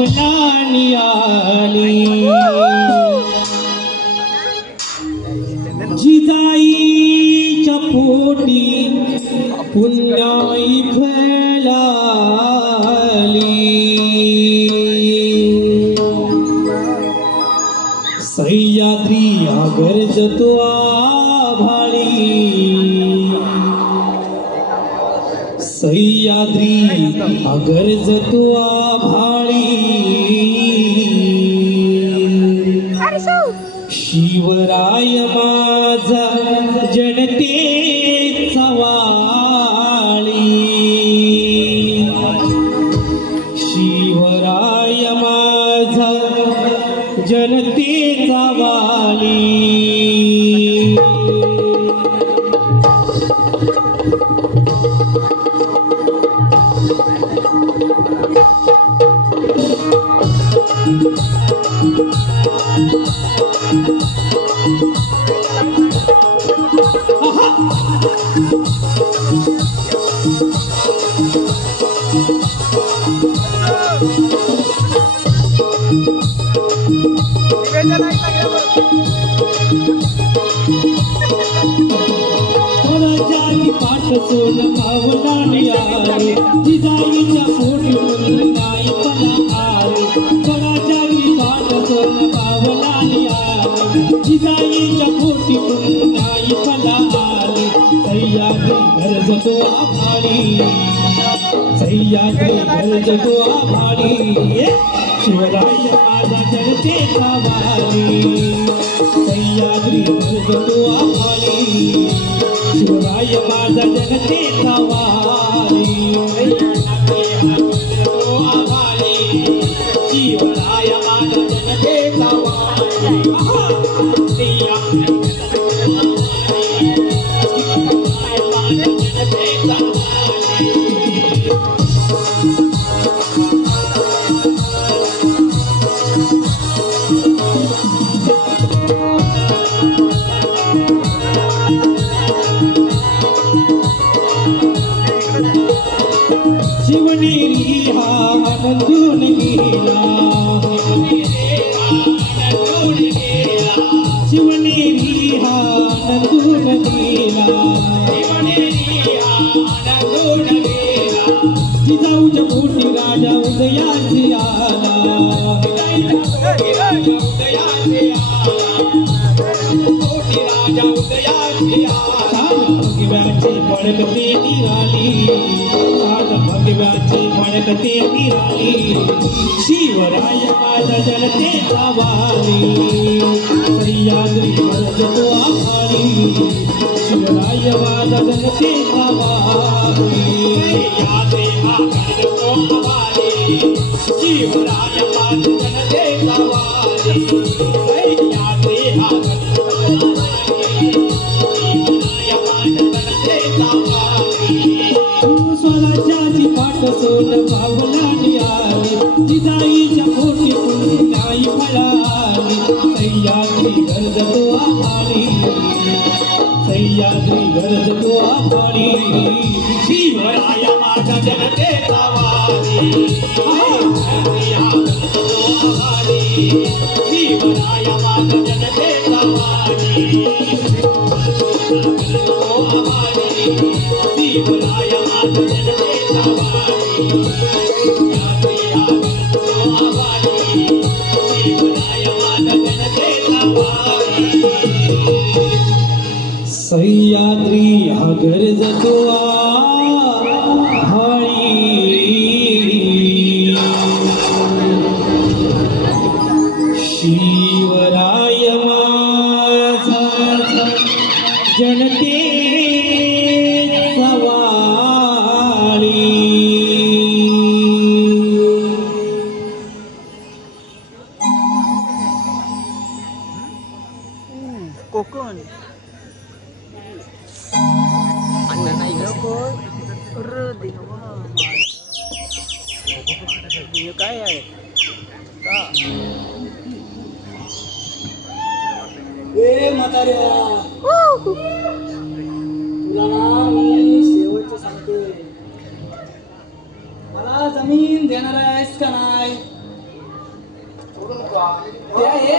पावलानी आली जिजाईच्या पोटी पुण्याई फैलाली सह्याद्री आगर्जतो आभाळी सह्याद्री आगर्जतो आभाळी शिवराय माझा जनतेचा वाळी शिवराय माझा जनतेचा वाली सोन पावलानी आली जिजाईच्या पोटी पुन्हाई फला आली स्वराजाची पाठ सोन पावलानी आली जिजाईच्या पोटी पुन्हाई फला आली सह्याद्री गरजतो आभाळी सह्याद्री गरजतो आभाळी शिवराय माझा जनतेचा वाली सह्याद्री गरजतो आभाळी शिवराय माझा जनतेचा वाली आभाळी शिवराय माझा जनतेचा वाली शिवनेरी हा आनंदून गेला शिवनेरी हा आनंदून गेला जिजाऊच्या पोटी राजा उदयासी आला भगव्याची फडकते निराली भगव्याची फडकते निराली शिवराय माझा जनतेचा वाली सह्याद्री गरजतो आभाळी शिवराय माझा जनतेचा वाली सह्याद्री गरजतो आभाळी शिवराय माझा जनतेचा वाली सह्याद्री गरजतो स्वराज्याची पाठ सोन पावलानी आली जिजाईच्या पोटी पुन्हाई फळाली सह्याद्री गरजतो आभाळी सह्याद्री गरजतो आभाळी शिवराय माझा जनतेचा वाली शिवराय माझा जनतेचा वाली शिवराय माझा जनतेचा वाली शिवराय माझा जनतेचा वाली सह्याद्री गरजतो आभाळी शिवराय माझा जनतेचा वाली कोकण आता नाही नको काय आहे का म्हाताऱ्या तुला ना मी शेवटचं सांगतोय मला जमीन देणार आहेस का नाही ते आहे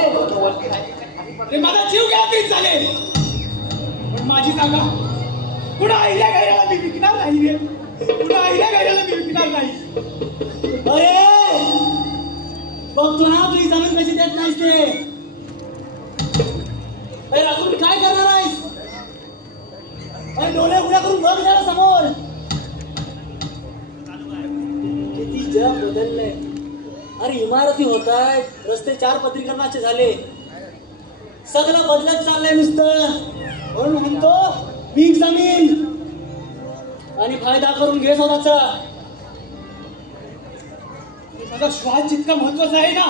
रे माझा जीव गेला तरी चालेल, पण माझी जागा पुन्हा आईल्या गायला मी विकणार नाही रे. पुन्हा आईल्या गायला मी विकणार नाही. अरे बघतो ना तुझी जमीन कशी देत नाहीस ते. अरे राजू काय करणार आहेस? अरे डोळे उघड्या करून बघ जरा समोर. किती जग बदललंय. अरे इमारती होत आहेत, रस्ते 4 पत्रीकरणाचे झाले, सगळं बदलत चाललंय नुसतं. म्हणून म्हणतो विक जमीन आणि फायदा करून घे स्वतःचा. माझा श्वास जितका महत्वाचा आहे ना,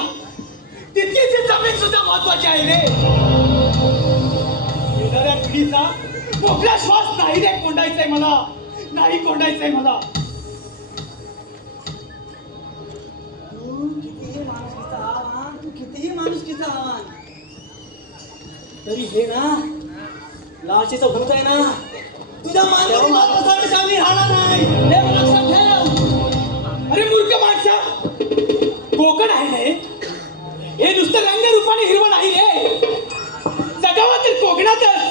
तितकीच ही जमीन सुद्धा महत्वाची आहे रे. येणाऱ्या पिढीचा मोकळा श्वास नाही रे कोंडायचाय मला, नाही कोंडायचंय मला. तू कितीही माणुसकीचा आव्हान तरी हे ना लालचीचं भूत आहे ना, तुझ्या मानवासाठी शामिल राहणार नाही. हे लक्षात ठेव. अरे मूर्ख माणसा, कोकण आहे ना हे नुसतं रंगरूपाने हिरवं नाही रे. जगावं तर कोकणातच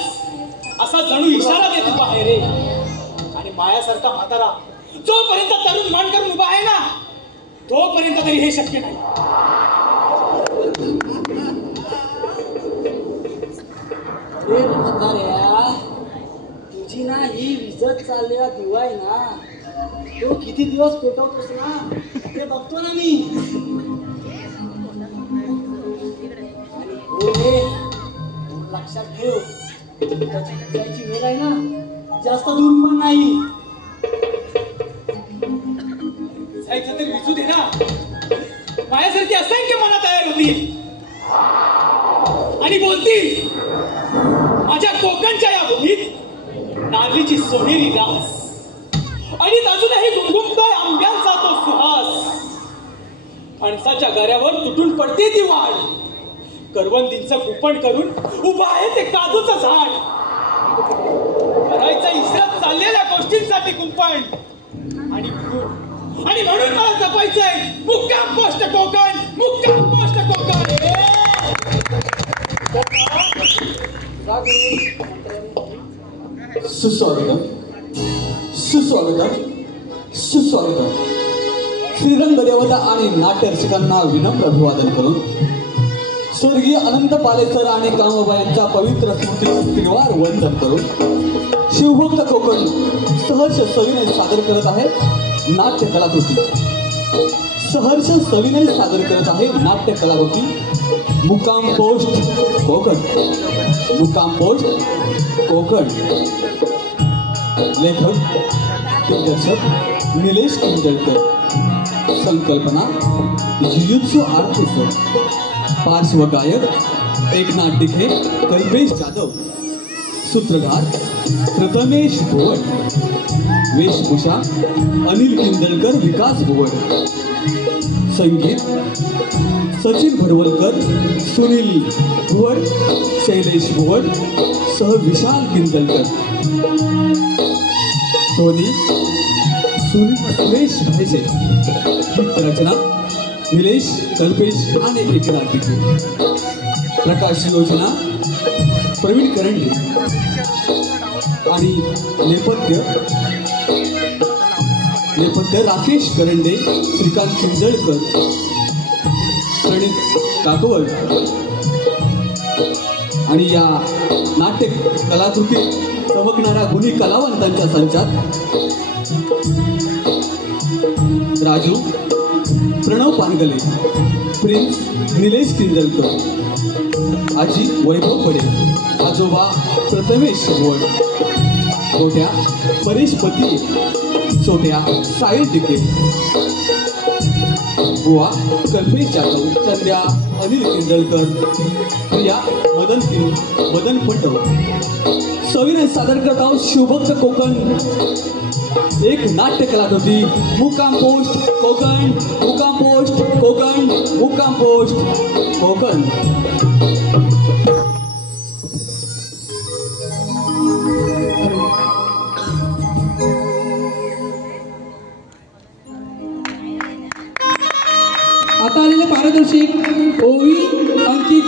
असा जणू इशारा देत उभा आहे रे. आणि मायासारखा म्हातारा जोपर्यंत तरुण मान करून उभा आहे ना, तोपर्यंत तरी हे शक्य नाही. अरे म्हाताऱ्या, तुझी ना ही विजत चाललेला दिवा आहे ना, तो किती दिवस पेटवतोस ना ते बघतो ना मी. आणि हो रे, लक्षात ठेव, त्याची वेळ आहे ना जास्त दूर पण नाही. जायचं तर विचू दे ना. माझ्यासारखी असंख्य मना तयार होती आणि बोलती, माझ्या कोकणच्या या भूमीत नारळीची सोनेरी रास आणि अजूनही गुमगुमतोय आंब्यांचा तो सुहास. फणसाच्या गऱ्यावर तुटून पडते ती वाढ, करवंदींचं कुपण करून उभं आहे ते काजूचं झाड. करायचं इसरत चाललेल्या गोष्टींसाठी कुंपण आणि म्हणून मला जपायचंय मुक्काम पोस्ट कोकण, मुक्काम पोस्ट कोकण. सुस्वागतम, सुस्वागतम, सुस्वागतम. श्रीरंग देवता आणि नाट्य रसिकांना विनम्र अभिवादन करून स्वर्गीय अनंत पालेसर आणि कामोबा यांच्या पवित्र स्मृती तिरवार वंदन करून शिवभक्त कोकण सहर्ष सविनय सादर करत आहे नाट्य कलाकृती. सहर्ष सविनय सादर करत आहे नाट्य कलाकृती मुक्काम पोस्ट कोकण. मुक्काम पोस्ट कोकण. लेखक दिग्दर्शक निलेश किंजळकर. संकल्पना युयुत्सु आर्टिस्ट. पार्श्व गायक एकनाथ डिघे, कल्पेश जाधव. सूत्रधार प्रथमेश भोवड. वेशभूषा अनिल किंजळकर, विकास भोवड. संगीत सचिन भरवलकर, सुनील भुवड, शैलेश भुवड सह विशाल किंजळकर. ध्वनी सुरेश भायसे. रचना निलेश, कल्पेश आणि एकनाथ डिघे. प्रकाश योजना प्रवीण करंडे आणि नेपथ्य राकेश करंडे, श्रीकांत किंजळकर, प्रणित काकवड. आणि या नाट्य कलाकृतीत चमकणाऱ्या गुणी कलावंतांच्या संचात राजू प्रणव पानगले, प्रिन्स निलेश किंजळकर, आजी वैभव पडे, आजोबा प्रथमेश भोवड, छोट्या परेश पती, छोट्या साहिल डिके, बुवा कल्पेश जाधव, चंद्या अनिल किंजळकर, प्रिया मदन पटव. सविनय सादर करत आहोत शिवभक्त कोकण एक नाट्य कलाकृती मुक्काम पोस्ट कोकण. मुक्काम पोस्ट कोकण. मुक्काम पोस्ट कोकण. आता असलेले पारितोषिक ओवी अंकित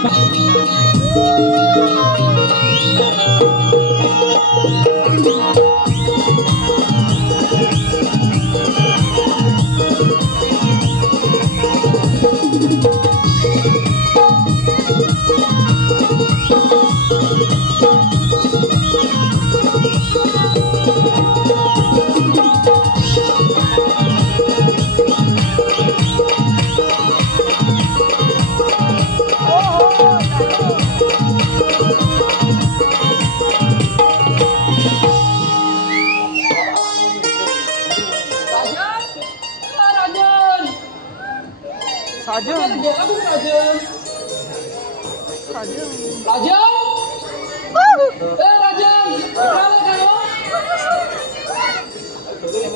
साजन गेला कुठे राजन? साजन राजन ए राजन इकडे आला का रे?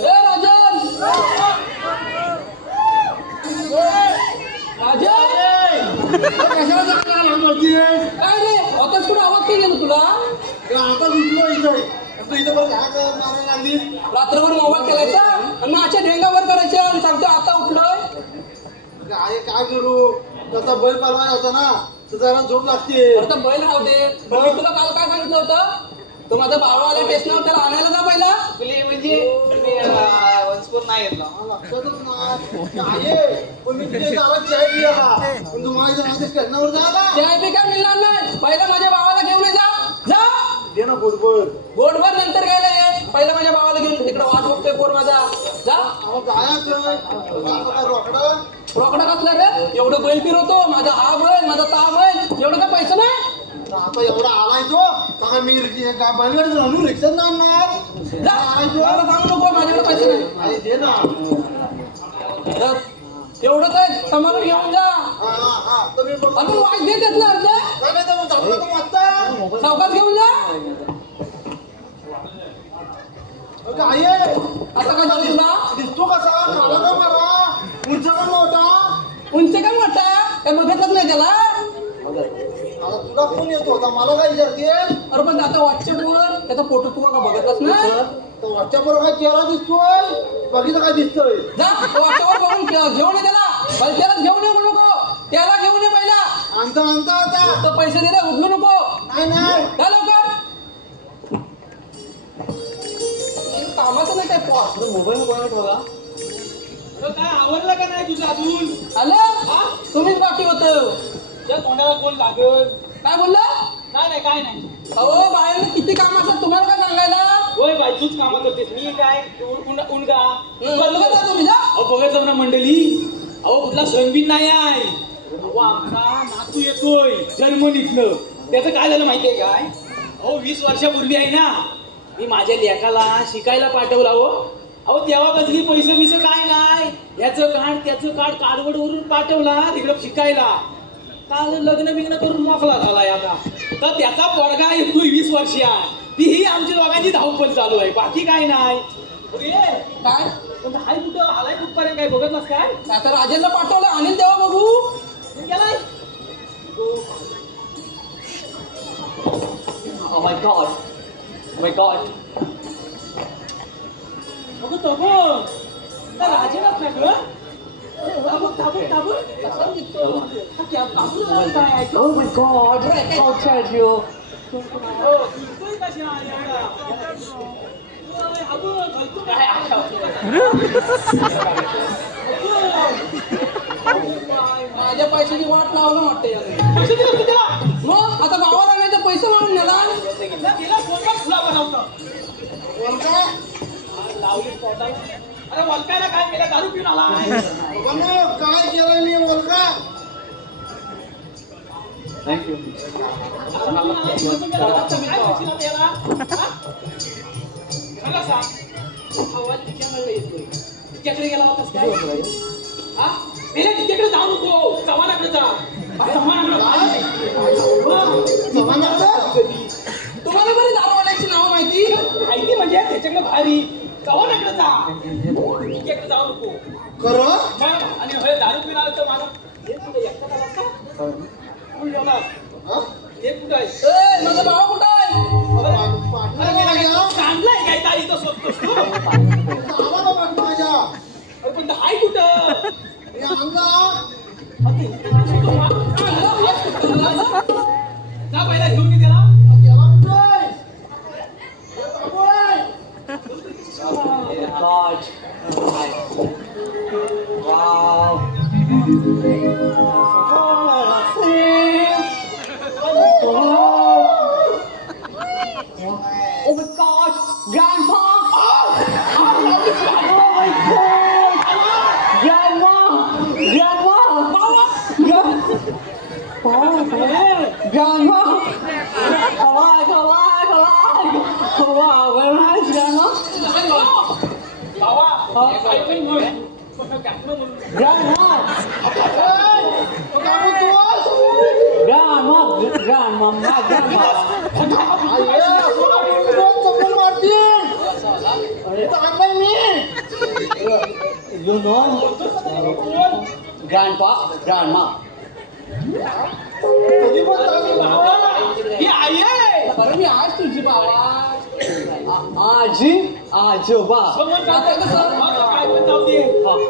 ए राजन राजन कशाला चांगला लहान होतीये? काय रे आताच कुठे आवाज काय गेला तुला? आता उठलो इथं. तू इथं बरं हाक मारायला लागलीस. रात्रभर मोबाईल केलायचा आणि माझ्या ढेंगावर करायच्या आणि सांगतो आता उठलोय. आहे काय करू? त्याचा बैल पालवायला होता ना, तर जरा झोप लागते. आता बैल राहू दे. पण मी तुला काल काय सांगितलं होतं? तो माझा भाऊ आला टेस्टनावर त्याला आणायला जा पहिला. लक्षातच नाही. आहे, पण मी तुझ्या गावात चाय पिला. पण तू माझ्या माझ्या स्टेशनावर जा ना. चाय बी काय मिळणार नाही. पहिला माझ्या भावाला घेऊन ये जा. जा. दे ना बोटभर. बोटभर नंतर घ्यायला ये. पहिला माझ्या भावाला घेऊन तिकडे वाट बघतोय पोर माझा. जा. अहो जायचं. आता काय रोकडा? रोकडा कसला रे? एवढं बैल फिरवतो. माझा हा बैल, माझा ता बैल. एवढं काय पैसे नाही? आता एवढा आलाय तो. का मी बैलगाडी जाऊन रिक्षात जाणार. जा. मला सांगू नको माझ्याकडे पैसे नाही. अरे दे ना. जा. एवढं काय सामान घेऊन जा. हा तुम्ही बघा. आपण वाच दे त्यातलं अर्ध. काय नाही तर जाऊ नको आता. सावकाश घेऊन जा. काय आहे? आता काय झालं तुला? दिसतो कसा? काला का मारा? उंच का मोठा? उंच का मोठा? काय बघितलंच नाही त्याला? आता तुला कोण येतो होता? मला काय विचारते? अरे पण आता व्हॉट्सअपवर त्याचा फोटो तू का बघतलास ना? तर वरच्या बरोबर काय चेहरा दिसतोय? बघितलं काय दिसतोय? जा व्हॉट्सअपवर बघून घेऊन ये त्याला. त्यालाच घेऊन येऊ नको. त्याला घेऊन ये पहिला. आणता आता. तो पैसे दे रे, उचलू नको. नाही जा लवकर. कामाचं नाही काय पॉ मोबाईल कोणाला ठेवला? काय आवडलं का नाही तुझं अजून? आलं? तुम्हीच बाकी होतं. त्या तोंडाला कोण लागल? काय बोलला? नाही काय नाही. अहो बाहेर किती काम असतात तुम्हाला काय सांगायला? होय बाई तूच कामं करतेस. मी काय उनगा बरोबर का तुम्ही जा? अहो बघायचं ना मंडळी. अहो कुठला सणबीन नाही आहे. अहो आमचा नातू येतोय जर्मनीतनं. त्याचं काय झालं माहितीये काय? अहो 20 वर्षापूर्वी आहे ना, मी माझ्या लेकाला शिकायला पाठवला. अहो तेव्हा कसली पैसे काय नाही. याचं काढ त्याचं काढ काडवडवरून पाठवला तिकडं शिकायला. काल लग्न बिग्न करून मोकला झालाय आता. तर त्याचा पोरगा येतोय 20 वर्षा. तीही आमच्या दोघांची धावपळ चालू आहे. बाकी काय नाही. काय? पण हाय कुठं आलाय कुठपर्यंत काय बघत नस काय? आता राजेंना पाठवलं आणील तेव्हा बघू. गेलाय. Oh my god. Oh my god. अगं तगं त्या राजेलाच नाही गं. ताबून कसा दिसतो? हा क्या कापून झाला काय आहे? Oh my god. I'll charge you. हो, दिसतोय कशा एवढा? ओय, अगं, घालतो काय माझ्या पैशाची वाट लावलं वाटतं याने. पैसे दिले होते त्याला. मग आता भावाला नाही तर पैसे मारून नेला. गेला कोणता फुला बनवतो. वरका? लावली पोटाला. अरे वलकायला काय केलं? दारू पिऊन आला. बनव, काय केलं मी वरका? थँक्यू. काय पैसे त्याला? मला सांग. आवाज तिच्याकडे येतोय. तिच्याकडे गेला होतास काय? हा? तिला तिच्याकडे जाऊ नको. चव्हाणाकडे जा. तुम्हाला बरं दारूवाल्याची नावं माहिती? माहिती म्हणजे त्याच्याकडे भारी. चव्हाणाकडे जा. तिच्याकडे जाऊ नको. खरं? मग आणि होय दारू पिऊन आलं तर मला हे कुठे एकटा आलास का? कोण जेवलास? हा? हे कुठं आहे? ए, माझा भावा कुठं आहे? पाटणा माझ्या. काढलाय काय ताई तो स्वतःच तू? आला का पाटणा माझ्या? अरे पण हाय कुठं? हे आणला. जा पहिला घेऊन मी त्याला God. Wow. Oh my God, Grandpa! Oh my God! Grandma! Grandma! Grandma! Come on! Very nice, Grandma. Grandma! You know, Grandpa, Grandma. ही आई आहे अरे मी आज तुझी बाबा आजी, आजोबा. काय पण जाऊ दे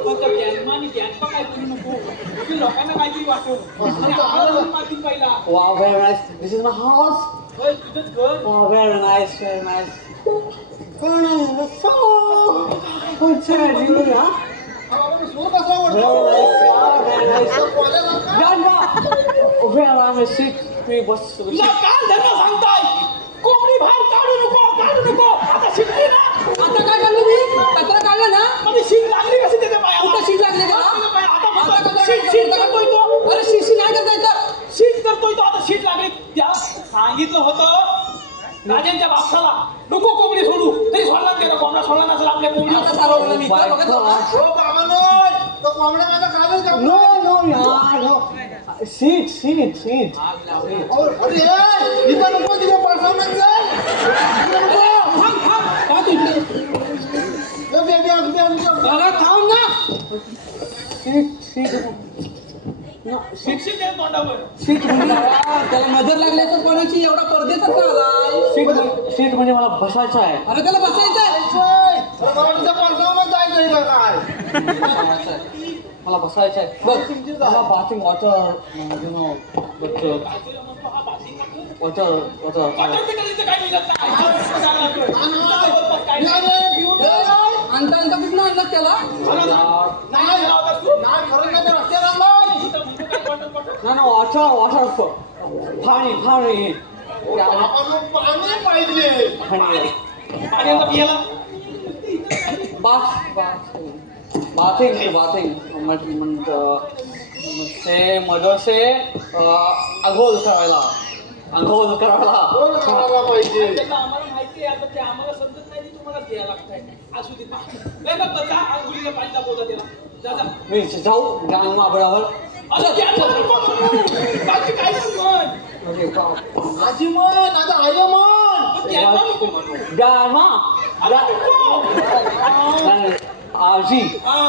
फक्त ज्ञानमा आणि ज्ञानपा काय करू नको म्हणजे लोकांना काहीतरी वाटवलं आणि आम्हाला माती पाहिला Wow, very nice. This is my house. होय तुझंच घर Wow, very nice, very nice. What's that, you, huh? Very nice, yeah, very nice. Grandma! Where am I sick? We bus. तुला काल धर्म सांगताय कोंबडी बाहेर काढू नको आता शिकली ना आता काय करलं मी कचरा काढला ना मध्ये शीट लागली कशी त्याच्या पायाला कुठं शीट लागली त्याला? आता आता शीट करतोय तो अरे शिशी नाही करता येतं शीट करतोय तो आता शीट लागली त्या सांगितलं होतं राजांच्या बापसाला नको कोंबडी सोडू तरी सोडला त्याला कोंबडा सोडला नसेल आपल्या कोंबडी आता सारवलं मी My बघत होता. God. No, yeah, no. Seat. का तू इथे? अरे थांब ना शिक्षित आहे तोंडावर त्याला नजर लागली तर कोणाची एवढा परदेचाच का आलाय सीट म्हणजे मला बसायचं आहे. अरे त्याला बसायचंय मला बसायचं आहे. बघ, मला bathing water, you know, water. पिटालीचं काय मिळत नाही आणता कुठं आणलं त्याला No, water. पाणी. पाण्याला पियाला bathing. मदरसे आंघोळ करायला. आम्हाला माहिती आहे आता ते आम्हाला समजत नाही की तुम्हाला द्यायला लागतंय असू दे नाही बघ जा आंघोळीला पाणी तापवता त्याला जा मी जाऊ गांगमा बरोबर. असं ज्ञान नको म्हणू. बाकी काय नको म्हण. ज्ञान नको म्हणू. गांगमा आता नको. आजी हा.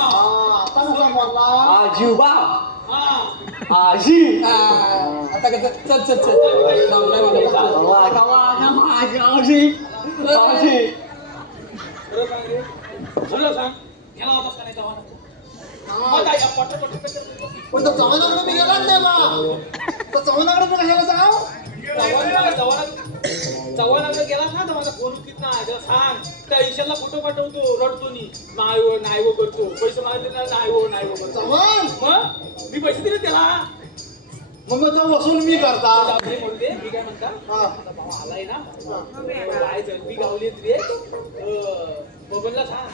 आजोबा हा. आजी आता कसं चल थांबलाय मला. आजी खरं सांग घ्यायला होतास का नाही तेव्हा मग काय पट पण तो चव्हाणाकडे मी गेला नाही बा तो चव्हाणाकडे मी कशाला जाऊ चव्हाणाकडे गेलास ना तर माझा फोन उचलीत नाही त्याला सांग त्या ईशाला फोटो पाठवतो रडतो नाही हो करतो पैसे मागितले नाही हो करतो चव्हाण मग मी पैसे दिले त्याला मग तो वसूल मी करता मी म्हणते मी काय म्हणता आता भाऊ आलाय ना काय जलबी गावली रे बबनला सांग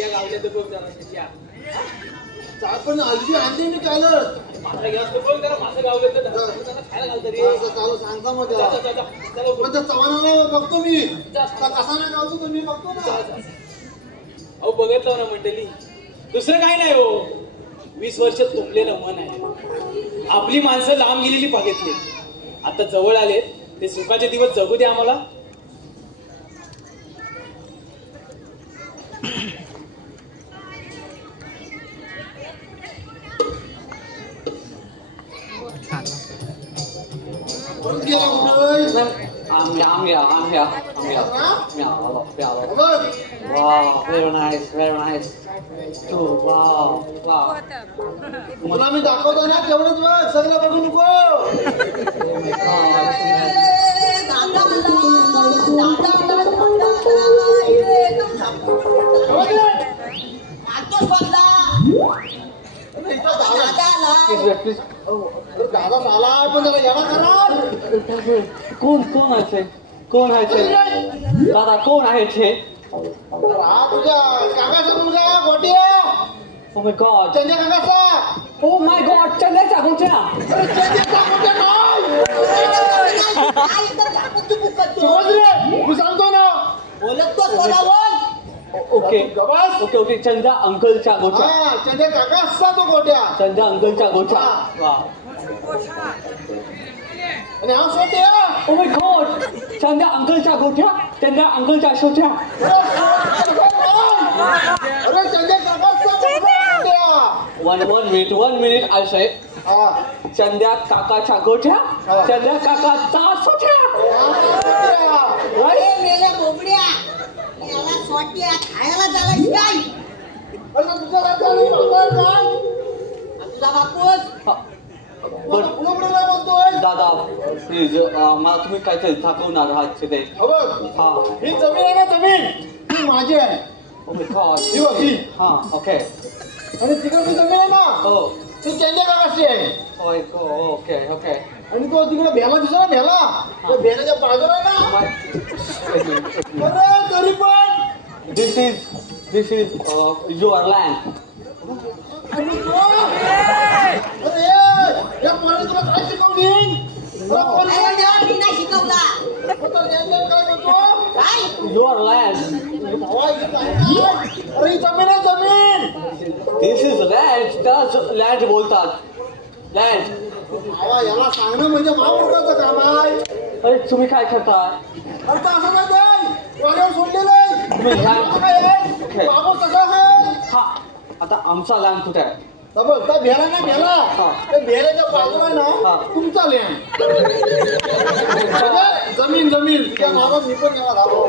या गावल्या तर बघ जरा त्याच्या पण हलकी आणते मी कालच मासा घ्या बघ जरा मासा गावले तर त्याला खायला घालतं रे चालू सांगता मग त्याला. पण त्या चव्हाणाला बघतो मी कसा नाही गावतो तो मी बघतो ना अहो बघितलं ना मंडळी दुसरं काही नाही हो 20 वर्ष तुंबलेलं मन आहे आपली माणसं लांब गेलेली बघितली आता जवळ आलेत ते सुखाचे दिवस जगू दे आम्हाला परत गेला कुठं I'm here. Wow, very nice. तुला मी दाखवतो ना तेवढंच बघ, सगळं बघू नको. दादा झाला पण त्याला येणार करा. कोण आहे दादा, कोण आहे ते? हा तुझ्या काकाचा मुलगा गोट्या. ओ माय गॉड, त्यांच्या काकाचा. ओ माय गॉड, चंद्याच्या गोट्या. अरे त्यांच्या गोट्या नाही. समज रे, मी सांगतो ना. ओके ओके ओके, चंद्या अंकलच्या गोट्या. हा त्यांच्या काका असता तो गोट्या. चंद्या अंकलच्या गोट्या. वा. आणि हा सोट्या. ओ माय गॉड, चंद्या अंकलच्या गोट्या, चंद्या अंकलच्या छोट्या. अरे त्यांच्या काका असता गोट्या. one minute, I'll say. हा चंद्या काकाच्या गोट्या, चंद्या काकाचा छोट्या. खायला चालायची काय अरे तुझ्या राज्याला बाजार काय? तुझा बापूस पुढे काय बोलतोय? दादा प्लीज, मला तुम्ही काहीतरी दाखवणार आहात तिथे. हो बघ, हा. ही जमीन आहे ना, जमीन ही माझी आहे. Oh my God. ही बघ ही. हा ओके. आणि तिकडची जमीन आहे ना, हो ती त्यांच्या काकाची आहे. Okay okay. आणि तो तिकडे भेला दिसला ना, भेला त्या भेल्याच्या बाजूला आहे ना. अरे तरी पण This is your land. अरे या पोराने तुला काय शिकवली? नाही शिकवला काय बोलतो? Your land. भावा, ही काय काय? अरे ही जमीन आहे, जमीन. This is land. त्याच land बोलतात. Land. भावा, याला सांगणं म्हणजे महामूर्खाचं काम आहे. अरे तुम्ही काय करताय? अरे तर असं नाही, वाऱ्यावर सोडलेलं आहे. तुम्ही असं काय आहे? ओके. बाबू कसा आहे? हा, आता आमचा लँड कुठे आहे? बघ, त्या भेला ना, भेला हा. त्या भेल्याच्या बाजूला आहे हा. ना तुमचा लँड. जमीन जमीन त्या मागं मी पण याला घालो.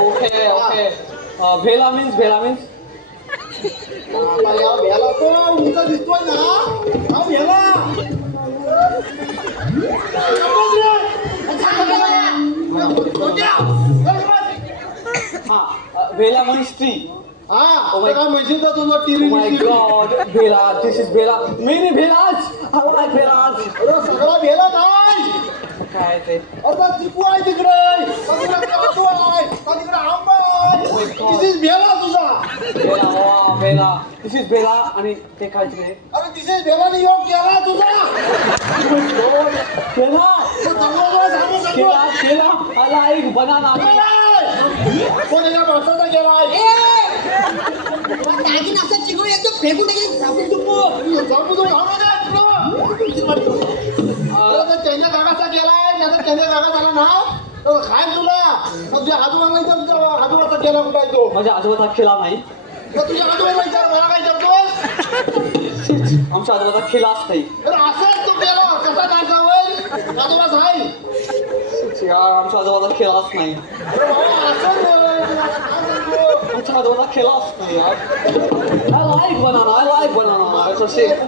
Okay okay. भेला मीन्स आता या भेला तो उंच दिसतोय ना, हा भेला. हा, भेला मीन्स ट्री. हा काय म्हणशील तर तुझं Oh टिरी my God, भेला. This is भेला. Many भेलाज. I like भेलाज. सगळा भेला नाही. काय ते? आता चिकू आहे तिकडे, तिकडे काजू आहे, तिकडे आंबा आहे. This is भेला तुझा. भेला, वा भेला. This is भेला आणि ते काय तिकडे? अरे this is भेलाने योग केला तुझा. भेला. केला केला. I like banana. कोणाच्या माणसाचा केला आहे? दागिन असं चिकून एकदम फेकून टाकेल जाऊ तू घालू दे. त्यांच्या काकाचा केलाय, त्यांच्या काका झाला ना तर खाय तुला. तुझ्या आजोबाला तुझ्या आजोबाचा केला कुठं आहे तो? माझ्या आजोबाचा केला नाही. तर तुझ्या आजोबाला विचार, मला काय करतोस? आमच्या आजोबाचा केलाच नाही. असंच तो केला कसा काय जावं? आजोबाच आहे. यार, आमच्या आजोबाचा केलाच नाही. अरे बाबा, असं तुला काय सांगतो? आमच्या आजोबाचा केलाच नाही यार. I like banana. It's a shame.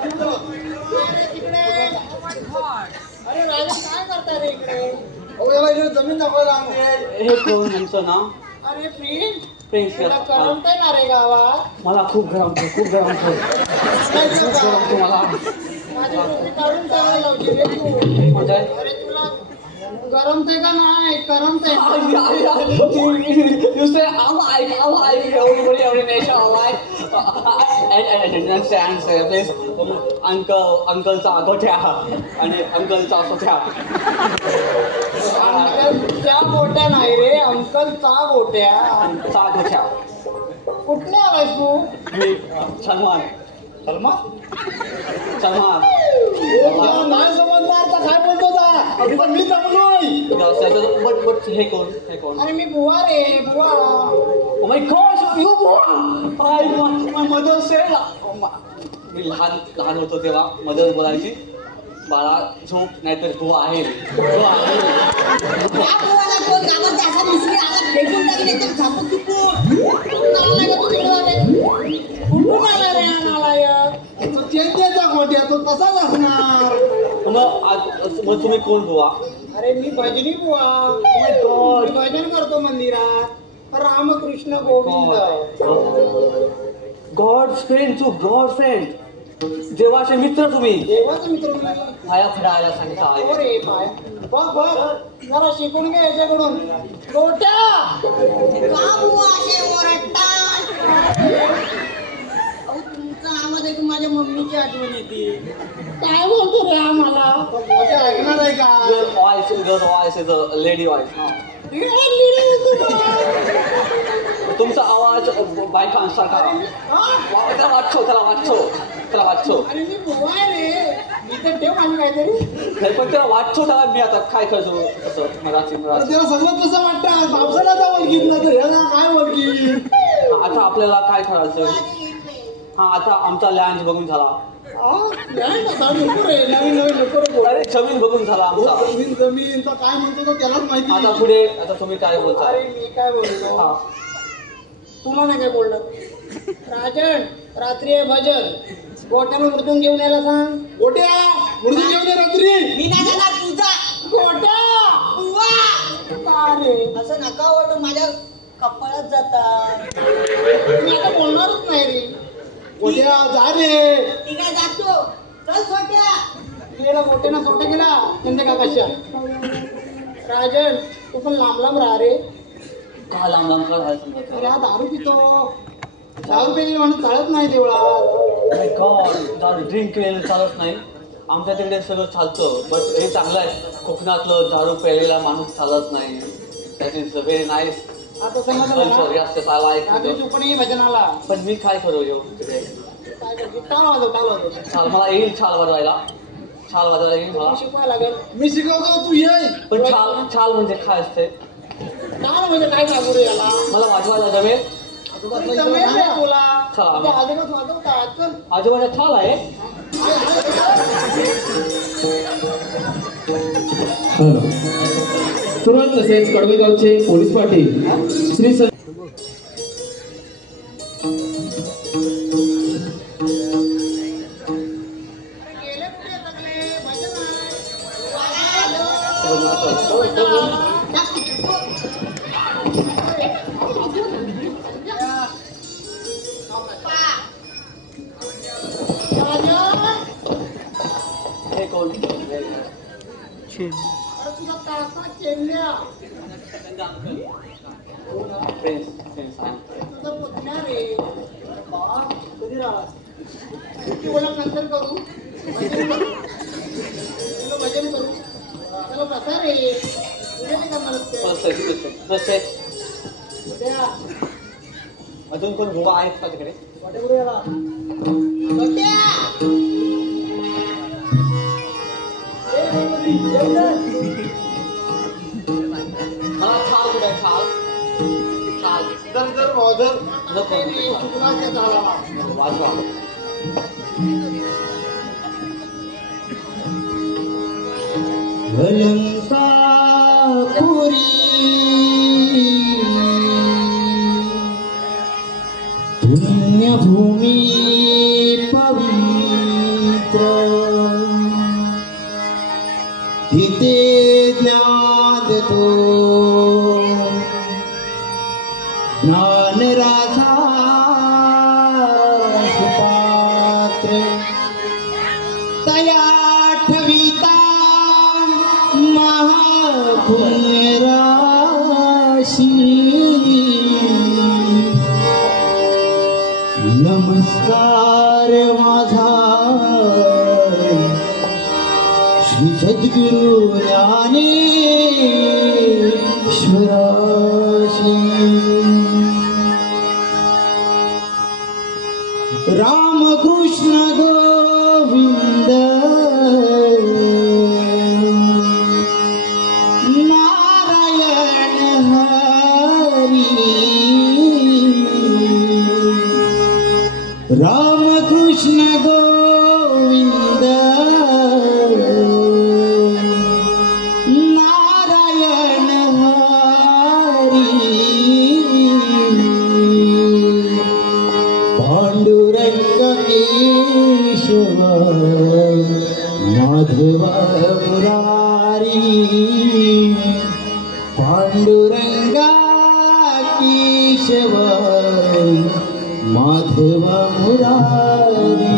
अरे राजा काय करता रे इकडे अहो, याला इकडे जमीन दाखवायला आणते. हे कोण तुमचं नाव? अरे प्रिन्स प्रिन्स. तुला करमतंय ना रे गावात मला खूप गरम मला. माझी टोपी काढून काय लावली रे तू म्हणजे अरे तुला गरमतंय का नाही करमतंय You say I like every nation I like. And understand, say please, अंकलचा गोठ्या आणि अंकलचा सोठ्या. त्या गोट्या नाही रे अंकलचा गोट्या चा गोठ्या. कुठले आलायस तू मी सलमान. नाही समजणार तर काय बोलतो जा? पण मी समजलोय. बट हे कोण? अरे मी बुवा रे बुवा Oh my gosh, you my mother said. मी लहान होतो तेव्हा मदर बोलायची, बाळा झोप नाहीतर बुवा आहे. या बुवाला कोण गावात असा मिसरी आला फेकून टाकले एकदम झापून चुपून आला का तू तिकडे कुणाला रे नालायक तो चेंद्याचा गोट्या तो तसाच असणार. मग तुम्ही कोण बुवा? अरे मी भजनी बुवा. मी भजन करतो मंदिरात Ramkrishna Govind. God friend to god friend, देवाचे मित्र तुम्ही. देवाचा मित्र मी. पाया फिरायला सांगता. अरे पाय बघ बघ जरा शिकून घे याच्याकडून. गोट्या का बुवा असे ओरडता? अहो तुमचा आवाज ऐकून माझ्या मम्मीची आठवण येते. काय बोलतो रे आम्हाला? गोट्या ऐकणार आहे का? Your voice is a lady voice. तुमचा आवाज बायकांसारखा. त्याला वाचो. अरे मी बुवा रे. मी तर ठेव माझी काहीतरी. नाही पण त्याला वाचो. त्याला मी आता काय करतो असं मराठी. त्याला सगळं कसं वाटतं? पावसाला ओळखीत ना तर ह्याला काय ओळखीत? आता आपल्याला काय करायचं? हा आता आमचा लँड बघून झाला. नवीन नको रे बोला. अरे जमीन बघून झाला आमचा. जमीन तर काय म्हणतो तो त्यालाच माहिती. आता पुढे आता तुम्ही काय बोलता? अरे मी काय बोलतो? हा तुला नाही काय बोललं? राजन रात्री आहे भजन. गोट्यानं मृदून घेऊन यायला सांग. गोट्या मृदून घेऊन ये रात्री. मी नाही जाणार तुझा. गोट्या बुवा का रे? असं नका ओरडू, माझ्या कपाळात जातात. मी आता बोलणारच नाही रे. गोट्या जा रे. ठीक आहे जातो. चल छोट्या. गेला गोट्यानं सोटा गेला त्यांच्या काकाच्या. राजन तू पण लांब लांब राहा रे. का लांब करायचं? अरे हा दारू पितो. दारू पेली म्हणून चालत नाही देवळात. दारू ड्रिंक केलेलं चालत नाही. आमच्या तिकडे सगळं चालतं. बट हे चांगलं आहे. कोकणातलं दारू प्यायलेला माणूस चालत नाही. That is very nice. आता समजलं ना? तू पण ये भजनाला. पण मी काय करू येऊ तिकडे? काय करते? टाळ वाजव. छाल मला येईल. छाल वाजवायला येईल मला. शिकवायला लागेल. मी शिकवतो तू ये. पण छाल म्हणजे काय असते? टाळ म्हणजे काय सांगू रे याला? मला वाजवायला जमेल. जमेल रे तुला. चला. तुझ्या आजोबाच वाजवतात. चल. आजोबाचा छाल आहे. तुरंत तसेच कडवेगावचे पोलीस पाटील श्री गेले कुठे सगळे? भजन हे कोण? अरे तुझा काका चेन्या. फ्रेंड्स तुझा पुतण्या रे. बा कधी राहिला? किती ओळख नंतर करू. भजन करू. चलो कसा रे? तुझे नाही करणार ते. उद्या अजून कोण बुवा आहेत का तिकडे? वाटे पुढे याला. मला छाल कुठे आहे? छाल नको. चुकला झाला. वाजवा. पुण्यभूमी पवित्र तिथे ज्ञान तो ज्ञान राधा सुपात्र तया ठविता महापुण्य राशी नमस्कार माझा श्री सद्गुरु ज्ञानेश्वराशी. रामकृष्ण गोविंद नारायण हरी. रामकृष्ण गोविंद नारायण हरी. माधवा मुरारी पांडुरंगा केशव माधवा मुरारी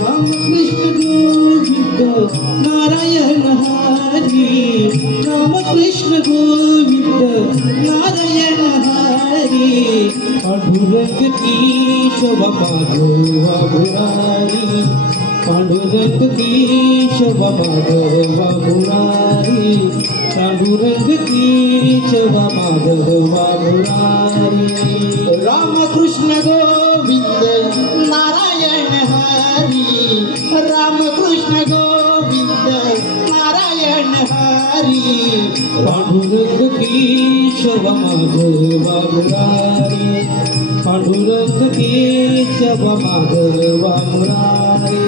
रामकृष्ण गोविंद नारायण हरी रामकृष्ण गोविंद नारायण हरी पांडुरंग केशव माधवा मुरारी पांडुरंग केशव माधवा मुरारी पांडुरंग केशव माधवा मुरारी रामकृष्ण गोविंद नारायण हरी रामकृष्ण गोविंद नारायण हरी पांडुरंग केशव माधवा मुरारी पांडुरंग केशव माधवा मुरारी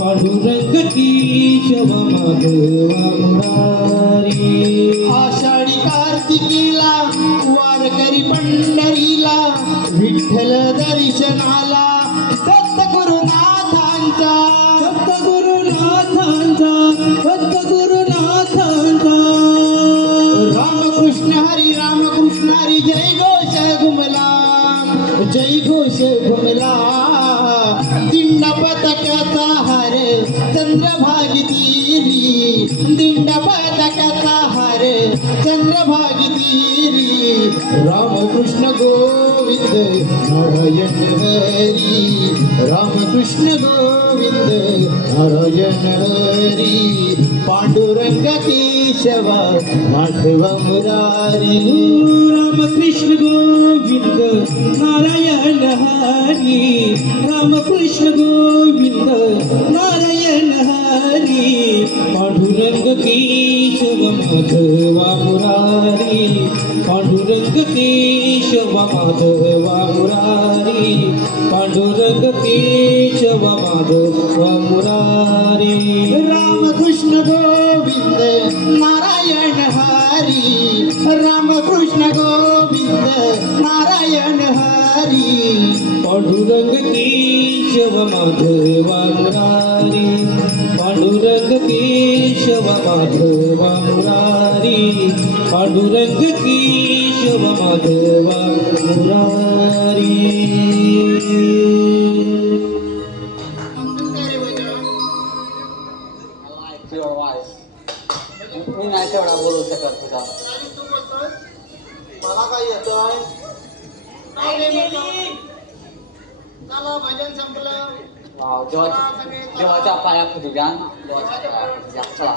पांडुरंग केशव माधवा मुरारी आषाढी कार्तिकीला वारकरी पंढरीला विठ्ठल दर्शनाला दत्त गुरुनाथांचा दत्त गुरुनाथांचा दत्त गुरुनाथांचा रामकृष्ण हरी जय घोष घुमला जय घोष घुमला दिंड पताकाचा हार चंद्रभागी तीरी दिंड पताकाचा हार चंद्रभागी तीरी रामकृष्ण गोविंद नारायण हरी रामकृष्ण गोविंद नारायण हरी पांडुरंग केशव माधव मुरारी रामकृष्ण गोविंद नारायण हरी रामकृष्ण गोविंद नारायण हरी पांडुरंग केशव माधवा मुरारी पांडुरंग केशव माधवा मुरारी पांडुरंग केशव माधवा मुरारी रामकृष्ण गोविंद नारायण हरी रामकृष्ण गोविंद नारायण हरी पांडुरंग केशव माधवा मुरारी पांडुरंग केशव माधवा मुरारी पांडुरंग केशव माधवा मुरारी मी नाही तेवढा बोलू शकत तुझा. मला काय येतंय चला भजन संपलं. देवाच्या पाया खुदू द्या ना. देवाच्या पाया खुदू द्या. चला.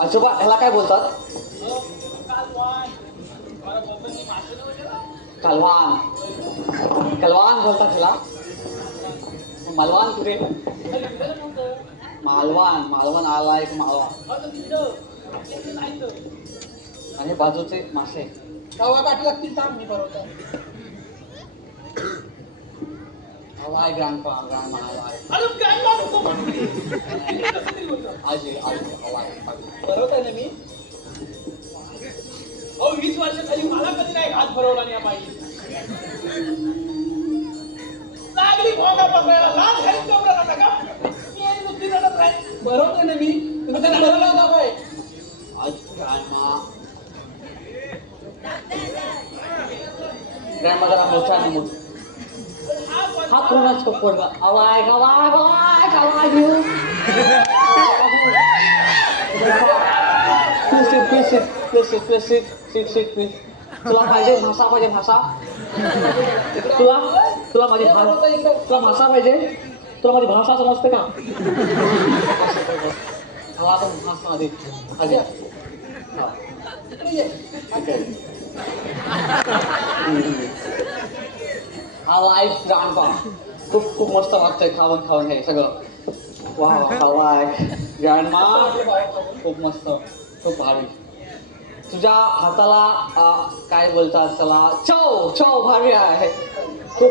आजोबा ह्याला काय बोलतात? कलवान. कलवान बोलतात ह्याला. मालवान कुठे? मालवान आला एक मालवान. आणि बाजूचे मासे गावा गाठी लागतील थांब मी बरोबर. हवाय ग्रँडपा ग्रँडमा हवाय. अरे ग्रँडमा नको म्हणू. आजी हवाय. बरोबर आहे ना मी? अहो 20 वर्षाखाली मला कधी नाही हात भरवला नाही बाई. नागरी भोगा पकडायला लाल घरी कमरा जाता का? मी आणि नुसती रडत राहील. बरोबर आहे ना मी? तुम्ही त्यांना बरोबर होता बाई. आजी ग्रँडमा ग्रँडमा जरा मोठा आणि मोठा. हा कोणाच पडला. हवाय हवाय हवाय हवाय घेऊ. प्लीज तुला पाहिजे भाषा पाहिजे भाषा तुला माझी भाषा पाहिजे तुला माझी भाषा समजते का मला आता भाषा आधी हा लाईफ ग्रँडपा खूप मस्त वाटतंय खावण हे सगळं वा ग्रँडमा खूप मस्त खूप भारी तुझ्या हाताला काय बोलतात त्याला चव भारी आहे खूप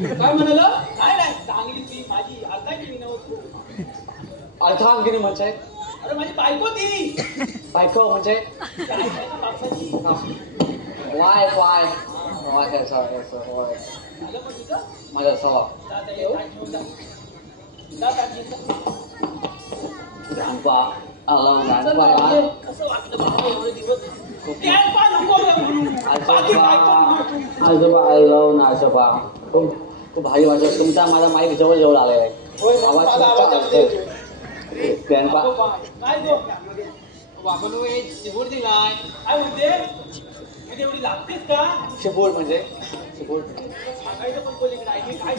काय म्हणाल नाही चांगली ती माझी अर्धांगिनी नव्हती अर्धांगिनी म्हणजे अरे माझी बायको ती बायको म्हणजे वाय माझ्या सवा ग्रँडपा आजोबा खूप भारी वाटत तुमचा माझा माईक जवळ आलेला आहे आवाज ग्रँडपा चिबूड दिलाय काय म्हणते एवढी लागतेच का चिबूड म्हणजे चिबूड सांगायचं पण पलीकडे आहे काय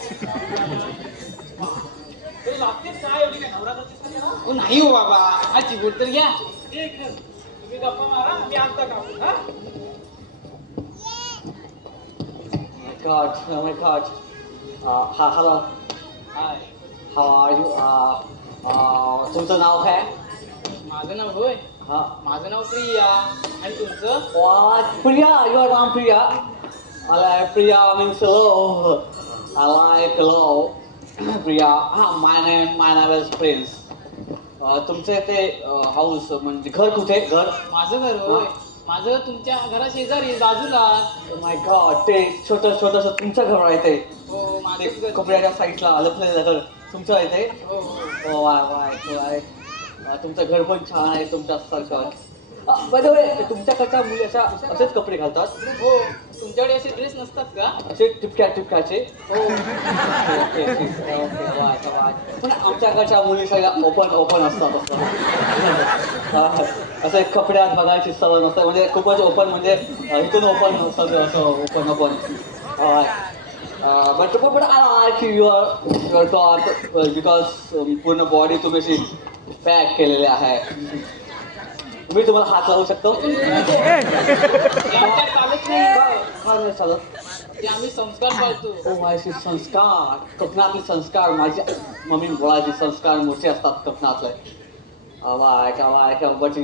लागतेच काय एवढी काय नवरा करतेस का नाही हो बाबा हा चिबूड तर घ्या तुम्ही गप्पा मारा मी आता कापू हा Oh my God. Hello. High How are you? तुमचं नाव काय? माझं नाव होय हा. माझं नाव प्रिया आणि तुमचं Priya, your name Priya. I like Priya means hello. I like hello. Priya. My name is Prince. तुमचं ते हाऊस म्हणजे घर कुठे? घर? माझं घर होय माझं तुमच्या घरा शेजारी बाजूला माय गॉड ते छोटस तुमचं घर आहे ते हो माझं कपड्याच्या साईडला लपलेलं घर तुमचं आहे ते हो वाय तुमचं घर पण छान आहे तुमच्यासारखं बरोबर तुमच्याकडच्या मुली असेच कपडे घालतात हो तुमच्याकडे असे ड्रेस नसतात का असे टिपक्याचे हो पण आमच्याकडच्या मुली सगळ्या ओपन असतात असं कपड्यात बघायची सवय नसते म्हणजे खूपच ओपन म्हणजे इथून ओपन सगळं असं open but I like your top because पूर्ण बॉडी तुम्ही अशी पॅक केलेली आहे मी तुम्हाला हात लावू शकतो चालत आम्ही संस्कार पाळतो माझे संस्कार कोकणातले संस्कार माझी मम्मी बोलायचे संस्कार मोठे असतात कोकणातले बट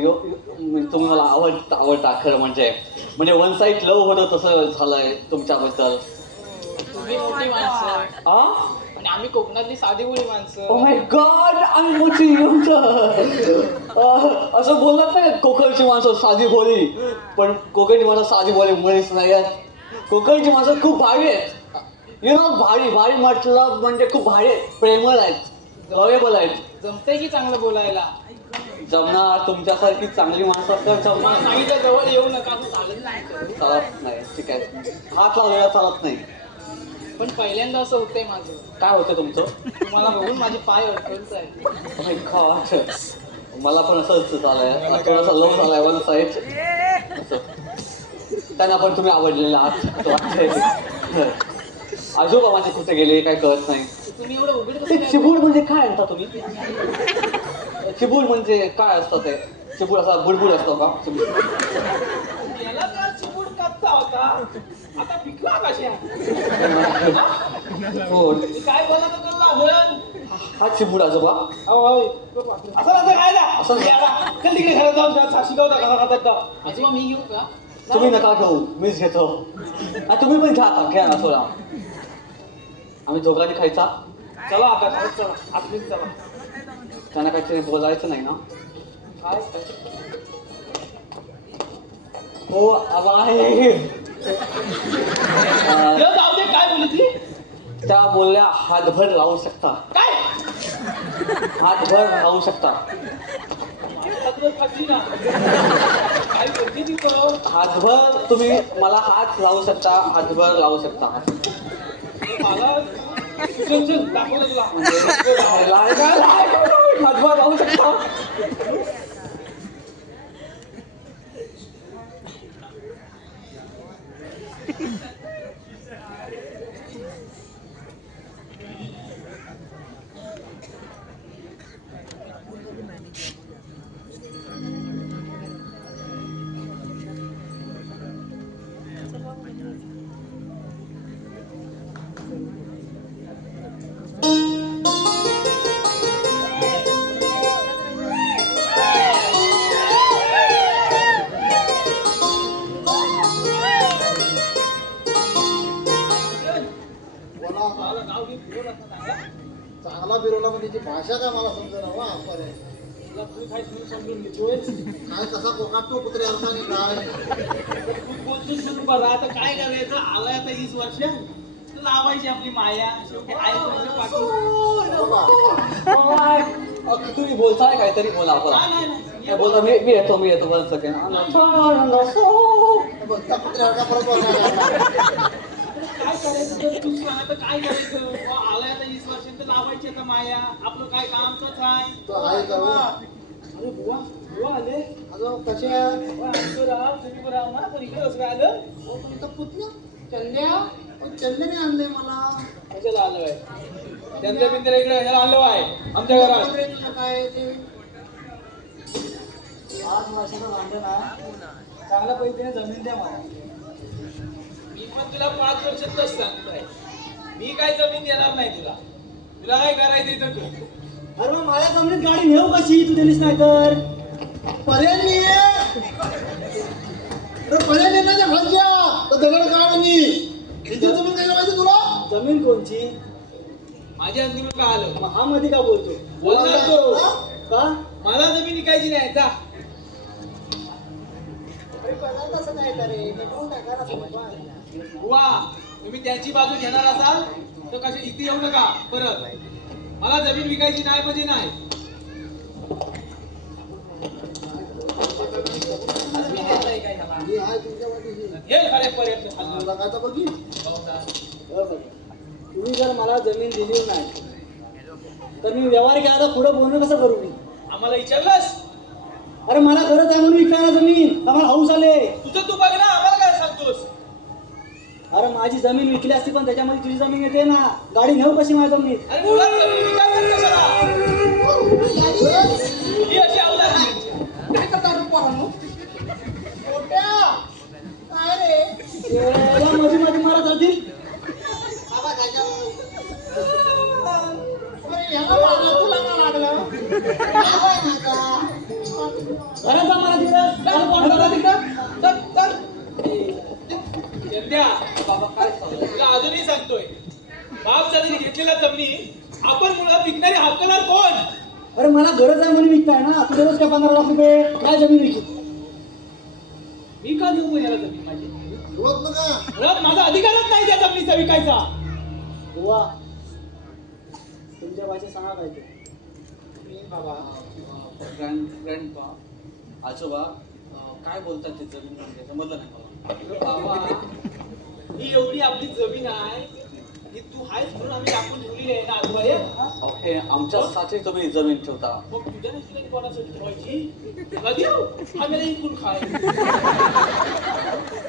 तुम्ही मला आवडता खरं म्हणजे वन साईड लव होतं तसं झालंय तुमच्याबद्दल तुम्ही मोठी माणसं आणि आम्ही कोकणातली साधी बोली माणसं ओ माय गॉड आम्ही मोठी असं बोललात ना कोकणची माणसं साधी बोली पण कोकणची माणसं साधी बोली मुळीच नाही आहेत कोकणची माणसं खूप भारी आहेत भारी म्हटलं म्हणजे खूप भारी आहेत प्रेमळ आहेत लवेबल आहेत जमतंय की चांगलं बोलायला जमणार तुमच्यासारखी चांगली माणसं असतात जमणार नाहीच्या जवळ येऊ नका चालत नाही ठीक आहे हात लावलेला चालत नाही पण पहिल्यांदा असं होतंय माझं काय होतं तुमचं तुम्हाला बघून माझे पाय अडकलच आहे मला पण असंच झालंय थोडासा लव झालाय वन साईड त्यांना पण तुम्ही आवडलेला आहात वाटतंय आजोबा माझे कुठे गेले काय कळत नाही तुम्ही एवढं उघड ते चिबूड म्हणजे काय आणता तुम्ही चिबूड म्हणजे काय असतं ते चिबूड असा बुडबुड असतो का याला त्या चिबूड कच्चा होता आता पिकला कशा हो काय बोला तर लागल हा चिबूड आजोबा असं काय असं तिकडे घरात जाऊन शिकवता कसा खातात आजोबा मी घेऊ का तुम्ही नका घेऊ मीच घेतो तुम्ही पण घ्या ना थोडा आम्ही दोघांनी खायचा चला आता चला आतलीच चला त्यांना काहीतरी बोलायचं नाही ना काय हो आहे जाऊ दे काय बोलली ती त्या बोलल्या हातभर लावू शकता काय हातभर लावू शकता काय बोलते ती तो हातभर तुम्ही मला हात लावू शकता हातभर लावू शकता मला दाखवलं तुला हातभर लावू शकता भाषा काय मला समजेना वा अप्पारे. तुला तू काय तू समजून घेतोय काय कसा कोकाटतो कुत्रे अर्थाने काय तू बोलतोस म्हणून बघा आता काय करायचं आलाय आता 20 वर्ष तर लावायची आपली माया शेवटी आई तुझं पाठवून तुम्ही बोलताय काहीतरी बोला बोला. नाही बोलता मी येतो वन सेकंड. बघता कुत्र्यावर परत बोलणार. काय करायचं तर तू सांग आता काय करायचं आलाय आता 20 वर्ष तर लावायची आता माया आपलं काय काम तोच आहे. तो आहे का बा? अरे बुवा आले अजून कसे राव तुम्ही बरं राव ना पण इकडे कसं काय आलं तुमचा पुतण्या चंद्या चंद्याने आणलंय मला. कशाला आलोय त्यांच्या बिंद्याला इकडे ह्याला आलो आहे आमच्या घरात. काय ते 8 वर्षाचं भांडण आहे. चांगल्या पद्धतीने जमीन द्या मला. मी पण तुला 5 वर्षातच सांगतोय मी काय जमीन देणार नाही तुला तुला काय करायचं तर तू. अरे मग माझ्या जमिनीत गाडी नेऊ कशी तू दिलीस नाही तर. पर्याय नाहीये. अरे पर्याय नाही ना खालच्या तर दगड काढ मी इथे जमीन काय लावायची तुला. जमीन कोणची. माझ्या अंतिम का आलं मग हा मध्ये का बोलतो. बोलणार तो का मला जमीन विकायची नाही जा. अरे पगार तसं नाही का रे नेटवून टाका ना समज. बुवा तुम्ही त्यांची बाजू घेणार असाल तर कशा इथे येऊ नका परत. मला जमीन विकायची नाही म्हणजे नाही. ही आहे तुमच्या वाटीची. हे खरे पर्यंत खाल्लं. तुला काय तर बघी तुम्ही जर मला जमीन दिली नाही तर मी व्यवहार केला तर पुढे बोलणं कसं करू मी. आम्हाला विचारलंस अरे मला गरज आहे म्हणून विकणार जमीन आम्हाला हाऊस आले. तुझं तू बघ ना आम्हाला काय सांगतोस. अरे माझी जमीन विकली असती पण त्याच्यामध्ये तुझी जमीन येते ना. गाडी नेऊ कशी माझ्या जमीन. अरे तुला जमीन विकायचं कशाला ही अशी अवलाद नाही. काय करता पोरांनो. मोठ्या काय रे मध्ये मध्ये मला जातील. बाबा काय अरे याला लागलं तुला का लागलं. घरात जा मला तिकडं. चंद्या बाबा काय तुला अजूनही सांगतोय बाप जरी घेतलेल्या जमिनी आपण मुलगा विकणारी हक्कदार कोण. अरे मला गरज आहे म्हणून विकताय ना. तुझे रोज काय 15 लाख रुपये काय जमीन विकली. मी का देऊ याला जमीन माझी. होत नका. मुळात माझा अधिकारच नाही त्या जमिनीचा विकायचा. बुवा तुमच्या भाषेत सांगा काय ते. बाबा ग्रँड आजोबा काय बोलतात ते जमीन म्हणजे समजलं नाही मला. बाबा ही एवढी आपली जमीन आहे की तू आहेस म्हणून आम्ही टाकून ठेवलेली आहे ना आजोबा हे. ओके आमच्यासाठी तुम्ही जमीन ठेवता. मग तुझ्या नसलेली कोणासाठी ठेवायची तुला देऊ आम्हाला इकडून खाय.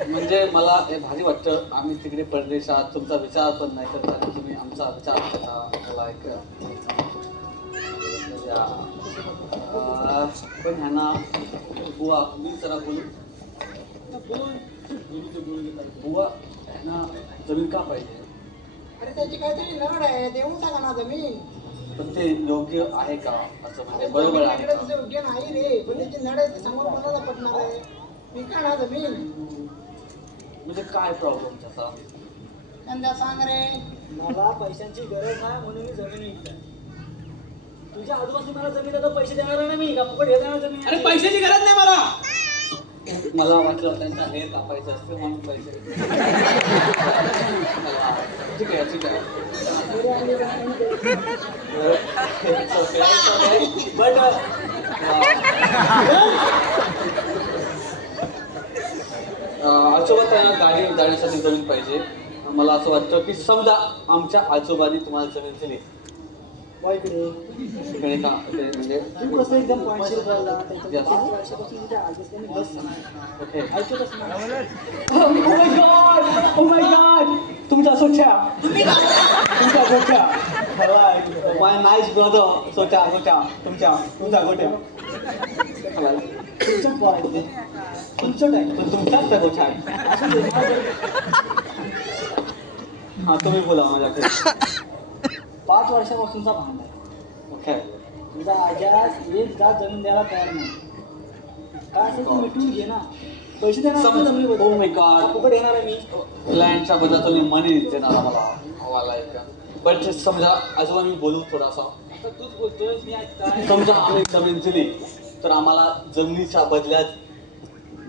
म्हणजे मला हे भारी वाटतं. आम्ही तिकडे परदेशात तुमचा विचार पण नाही करता आणि तुम्ही आमचा विचार करता. मला एक पण ह्यांना बुवा मी जरा बोलू. बुवा ह्यांना जमीन का पाहिजे. अरे त्याची काहीतरी नड आहे देऊन टाका ना जमीन. पण ते योग्य आहे का असं म्हणजे बरोबर आहे का? तुझं योग्य नाही रे पण त्याची नड आहे ते समोर कोणाला पटणार आहे. विका ना जमीन. म्हणजे काय प्रॉब्लेम त्याचा. त्यांना सांग रे. मला पैशांची गरज आहे म्हणून मी जमीन विकताय. तुझ्या आजूबाजू मला जमीन आता पैसे देणार नाही मी का फुकट घेणार जमीन. अरे पैशाची गरज नाही मला. मला वाटलं त्यांचा हे कापायचं असतं म्हणून पैसे. ठीक आहे ठीक आहे. बट आजोबा त्यांना गाडी जाण्यासाठी जमीन पाहिजे. मला असं वाटतं की समजा आमच्या आजोबांनी तुम्हाला जमीन दिली इकडे का म्हणजे तू कसं एकदम पॉईंटशीर बोलला. त्याच्या 5 वर्षापासून तुझ्या आजोबांनी बस ओके ऐकतच नाही. Oh my God! तुमचा सोच्या तुमचा गोट्या माय नाईस ब्रदर. सोच्या तुमचा गोट्या तुमचं पॉईंट तुमचं टाईम पण तुमचाच त्या गोट्या हा तुम्ही बोला माझ्याकडे. 5 वर्षापासूनचा भांडण आहे. ओके तुझा आजास एक जात जमीन द्यायला तयार नाही. काय असेल तू मिटून घे ना. पैसे देणार Oh my जमीन God. फुकट येणार आहे मी. लँडच्या बदला तुम्ही मनी देणार आम्हाला. पण समजा आजोबा मी बोलू थोडासा आता तूच बोलतोय मी ऐकताय. समजा आम्ही जमीन दिली तर आम्हाला जमिनीच्या बदल्यात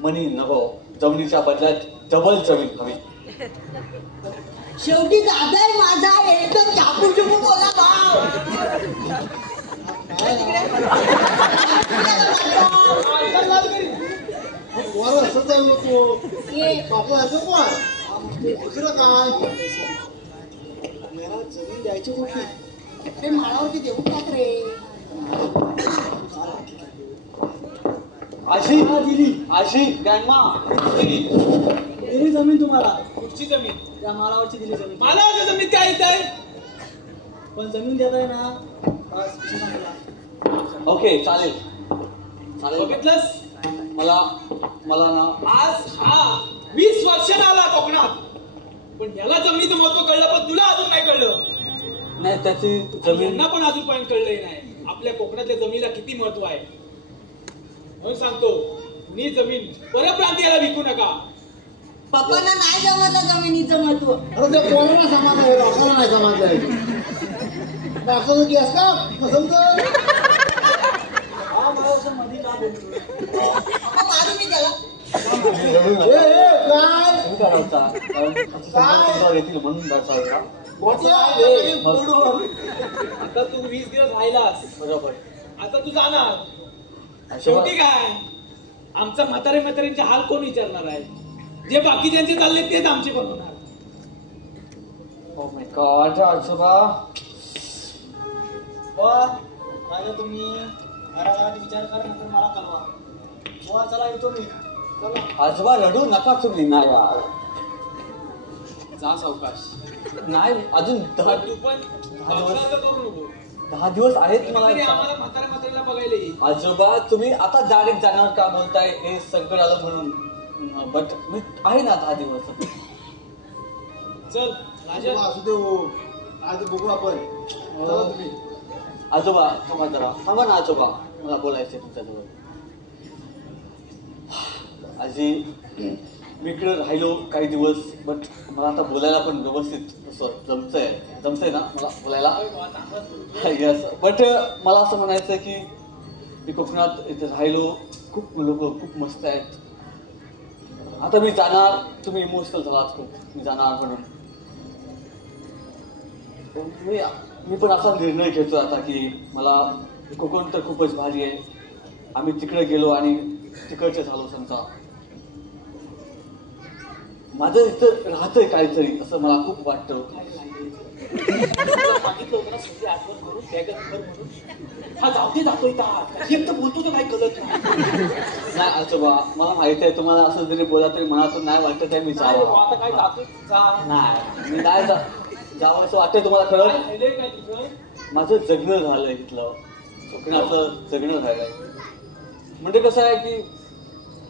मनी नको, जमिनीच्या बदल्यात डबल जमीन हवी. शेवटी दादा आहे माझा, एकदम चाकू चुकू बोला भाव. वर असं चाललो तू बापू असं पण दुसरं काय मला जमीन द्यायची कुठली? ते माळावरती देऊ टाक रे. अशी हा, दिली अशी ग्रँडमा दिली. दिली जमीन तुम्हाला, कुठची जमीन? त्या माळावरची दिली जमीन. मला वाटलं जमीन काय येत आहे. पण जमीन देताय ना, बस विषय संपला. ओके चालेल चालेल. बघितलंस मला मला ना आज हा 20 वर्षांना आला कोकणात, पण याला जमिनीचं महत्व कळलं, पण तुला अजून नाही कळलं. नाही त्याची जमीन यांना पण अजूनपर्यंत कळलंय नाही आपल्या कोकणातल्या जमिनीला किती महत्व आहे. म्हणून सांगतो, कुणी जमीन परप्रांतीयाला विकू नका. पप्पांना नाही जमत जमिनीचं महत्व. अरे ते कोणाला समाज आहे, बापाला नाही समाज आहे. बापाचं गॅस का समज हा मला असं मध्ये का बोलतो? पप्पा मारू मी त्याला. काय करायचा कारण असं संकट येतील म्हणून द्यायचा होता. आता तू 20 दिवस राहिलास, बरोबर. आता तू जाणार. शेवटी काय, आमचा म्हाताऱ्यांचे हाल कोण विचारणार आहे? जे बाकीच्यांचे चालले तेच आमचे पण होणार. ओ माय गॉड आजोबा. काय का तुम्ही घराघरात विचार करा, नंतर मला कळवा. बुवा चला येतो मी. चला. आजोबा रडू नका तुम्ही. नाही यार, जा सावकाश. नाही अजून तू पण पावसाळ्याचं करू नको. 10 दिवस आहेत तरी मला. आम्हाला म्हाताऱ्याला बघायला येईल. आजोबा तुम्ही आता डायरेक्ट जाणार का बोलताय? हे संकट आलं म्हणून. बट मी आहे ना 10 दिवस. चल राजा, असू दे हो. आज बघू आपण. चला तुम्ही. आजोबा थांबा जरा, थांबा ना आजोबा, मला बोलायचंय तुमच्याजवळ. आजी मी इकडे राहिलो काही दिवस, बट मला आता बोलायला पण व्यवस्थित असं जमतंय ना मला बोलायला. यस, बट मला असं म्हणायचं की मी कोकणात इथे राहिलो, खूप लोक खूप मस्त आहेत. आता मी जाणार, तुम्ही इमोशनल झालात खूप, मी जाणार म्हणून. मी पण असा निर्णय घेतो आता की मला कोकण तर खूपच भारी आहे. आम्ही तिकडे गेलो आणि तिकडचे झालो समजा. माझं इथं राहतंय काहीतरी असं मला खूप वाटतं. सांगितलं होतं ना सगळी आठवण करून बॅगत भर म्हणून. हा जाऊदे जातोय एकटं बोलतो तर काही कळत नाही आजोबा, मला माहिती आहे तुम्हाला असं जरी बोला तरी मनातून नाही वाटत आहे मी जावं. आता काय जातोय नाही मी नाही जावं असं वाटतंय तुम्हाला खरं. काय तुझं? माझं जगणं झालंय इथलं, कोकणातलं जगणं झालंय. म्हणजे कसं आहे की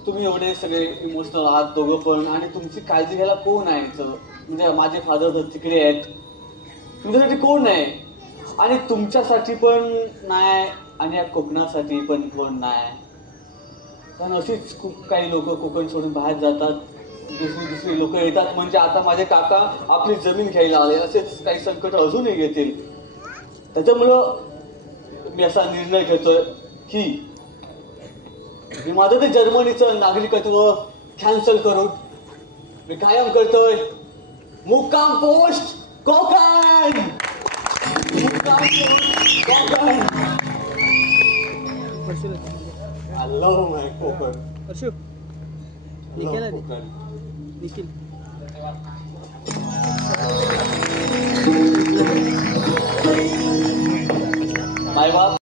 तुम्ही एवढे सगळे इमोशनल आहात दोघं पण, आणि तुमची काळजी घ्यायला कोण आहे इथं? म्हणजे माझे फादर तर तिकडे आहेत, तुमच्यासाठी कोण आहे? आणि तुमच्यासाठी पण नाही आणि या कोकणासाठी पण कोण नाही. पण अशीच खूप काही लोक कोकण सोडून बाहेर जातात, दुसरी लोक येतात. म्हणजे आता माझे काका आपली जमीन घ्यायला आले, असेच काही संकट अजूनही येतील. त्याच्यामुळं मी असा निर्णय घेतोय की मी माझं ते जर्मनीचं नागरिकत्व कॅन्सल करून मी कायम करतोय मुक्काम पोस्ट कोकण. मुक्काम post Konkan. I love my Konkan. Arshu Nikhil आहे कोकण. निखिल. माय बाप